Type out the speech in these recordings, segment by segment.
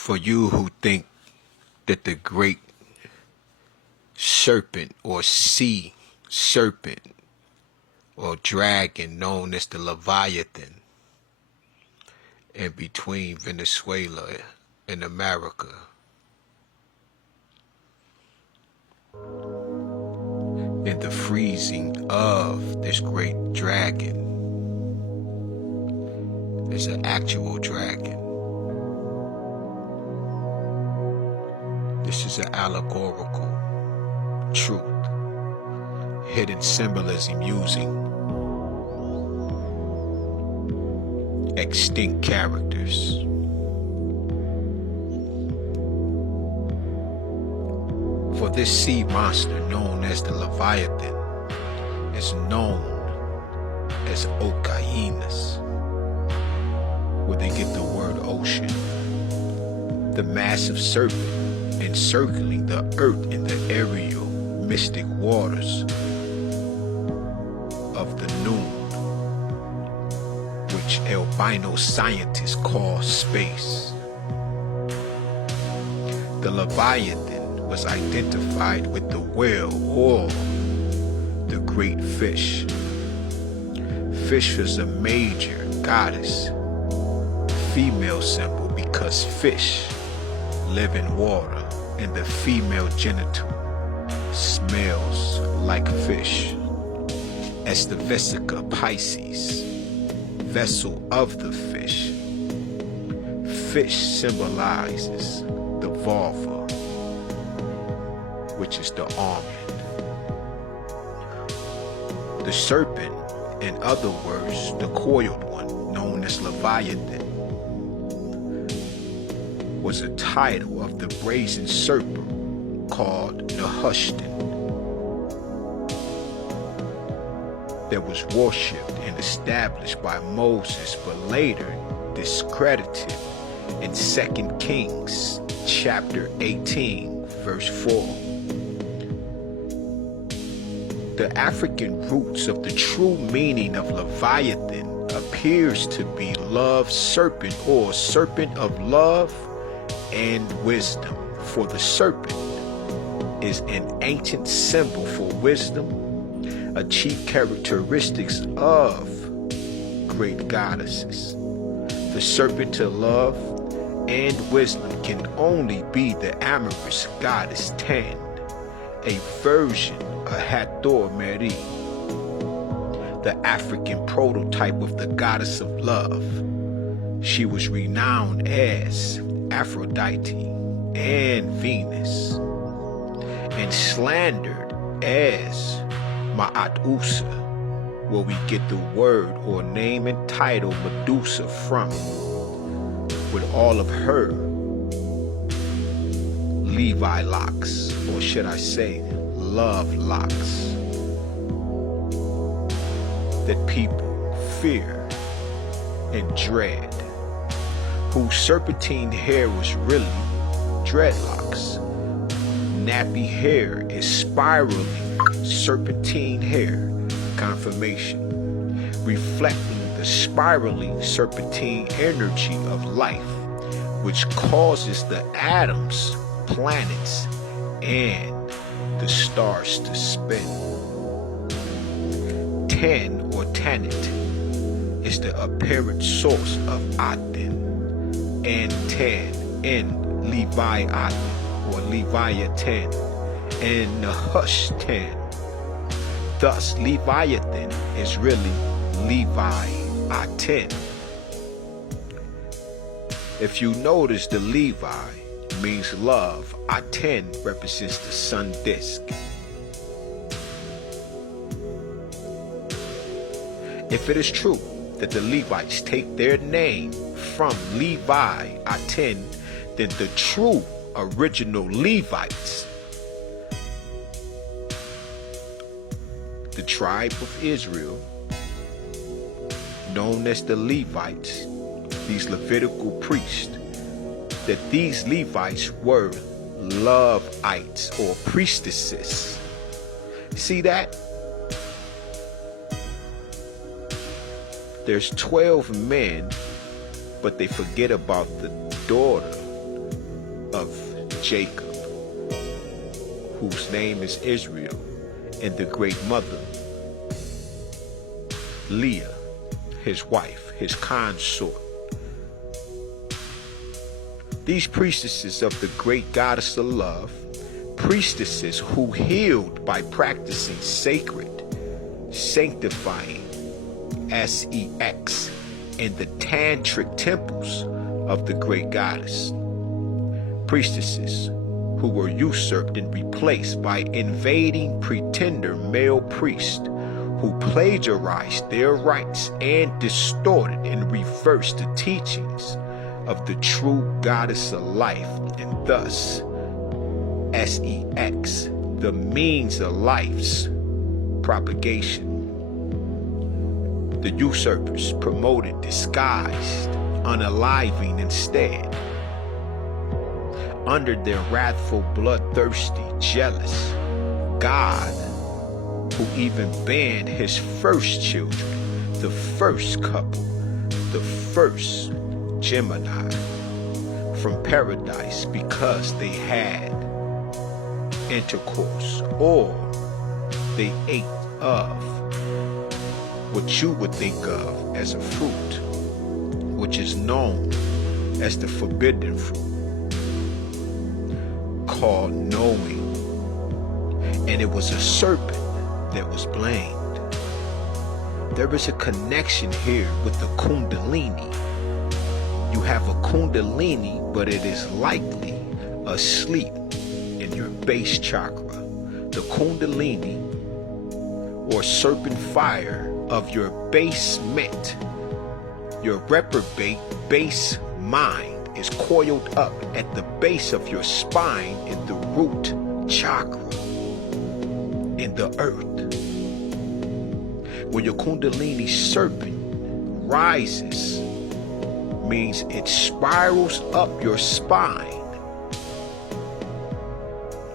For you who think that the great serpent or sea serpent or dragon known as the Leviathan in between Venezuela and America in the freezing of this great dragon is an actual dragon. This is an allegorical truth, hidden symbolism using extinct characters. For this sea monster known as the Leviathan is known as Okeanos, where they get the word ocean. The massive serpent encircling the earth in the aerial mystic waters of the noon, which albino scientists call space. The Leviathan was identified with the whale or the great fish. Fish was a major goddess, female symbol, because fish live in water and the female genital smells like fish. As the Vesica Pisces, vessel of the fish, fish symbolizes the vulva, which is the almond. The serpent, in other words, the coiled one, known as Leviathan, was a title of the brazen serpent called Nehushtan that was worshipped and established by Moses, but later discredited in 2 Kings chapter 18 verse 4. The African roots of the true meaning of Leviathan appears to be love serpent, or serpent of love and wisdom, for the serpent is an ancient symbol for wisdom, a chief characteristics of great goddesses. The serpent to love and wisdom can only be the amorous goddess Tan, a version of Hathor Meri, the African prototype of the goddess of love. She was renowned as Aphrodite and Venus, and slandered as Ma'at-Usa, where we get the word or name and title Medusa from, with all of her Levi locks, or should I say love locks, that people fear and dread, whose serpentine hair was really dreadlocks. Nappy hair is spiraling serpentine hair conformation, reflecting the spiraling serpentine energy of life, which causes the atoms, planets, and the stars to spin. Ten or Tanit is the apparent source of Aten, and Tan in Leviathan or Leviathan and Nehushtan. Thus Leviathan is really Levi-Aten. If you notice, the Levi means love, Aten represents the sun disk. If it is true that the Levites take their name from Levi-Aten, then the true original Levites, the tribe of Israel, known as the Levites, these Levitical priests, that these Levites were Loveites or priestesses. See that? There's 12 men, but they forget about the daughter Jacob, whose name is Israel, and the great mother, Leah, his wife, his consort. These priestesses of the great goddess of love, priestesses who healed by practicing sacred, sanctifying, sex, in the tantric temples of the great goddess. Priestesses who were usurped and replaced by invading pretender male priests who plagiarized their rites and distorted and reversed the teachings of the true goddess of life, and thus sex, the means of life's propagation. The usurpers promoted disguised unaliving instead. Under their wrathful, bloodthirsty, jealous God, who even banned his first children, the first couple, the first Gemini, from paradise because they had intercourse, or they ate of what you would think of as a fruit, which is known as the forbidden fruit, called knowing. And it was a serpent that was blamed. There is a connection here with the Kundalini. You have a Kundalini, but it is likely asleep in your base chakra. The Kundalini, or serpent fire of your basement, your reprobate base mind, is coiled up at the base of your spine in the root chakra, in the earth. When your Kundalini serpent rises, means it spirals up your spine.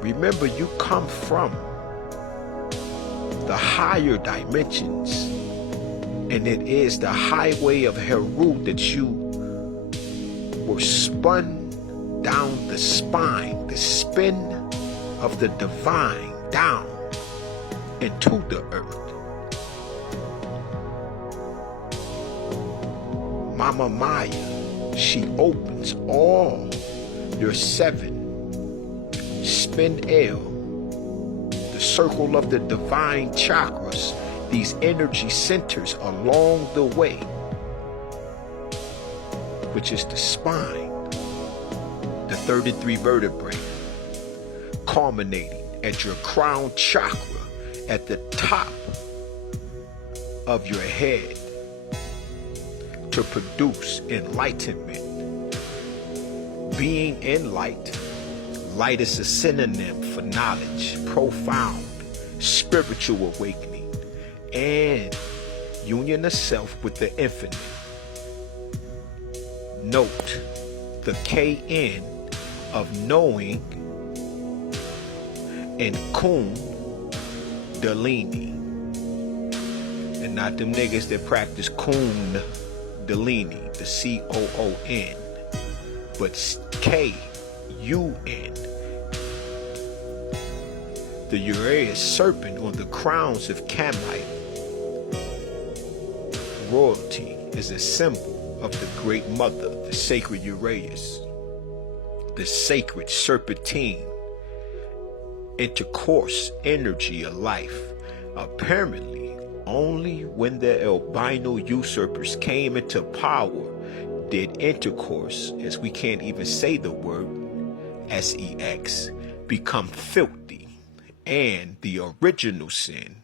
Remember, you come from the higher dimensions, and it is the highway of Heru that you were spun down the spine, the spin of the divine down into the earth. Mama Maya, she opens all your 7 spin L, the circle of the divine chakras, these energy centers along the way, which is the spine, the 33 vertebrae, culminating at your crown chakra at the top of your head, to produce enlightenment. Being in light, light is a synonym for knowledge, profound, spiritual awakening, and union of self with the infinite. Note the KN of knowing and Kundalini, and not them niggas that practice Kundalini, the COON, but KUN. The Uraeus serpent on the crowns of Kamite royalty is a symbol of the great mother, the sacred Uraeus, the sacred serpentine intercourse energy of life. Apparently, only when the albino usurpers came into power did intercourse, as we can't even say the word, sex, become filthy, and the original sin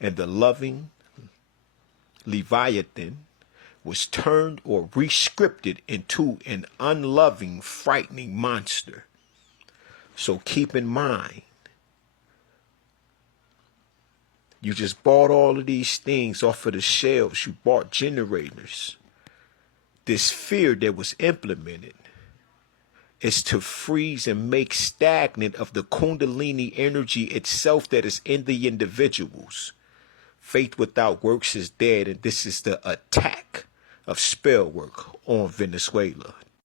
and the loving Leviathan was turned or rescripted into an unloving, frightening monster. So keep in mind, you just bought all of these things off of the shelves. You bought generators. This fear that was implemented is to freeze and make stagnant of the Kundalini energy itself that is in the individuals. Faith without works is dead, and this is the attack of spell work on Venezuela.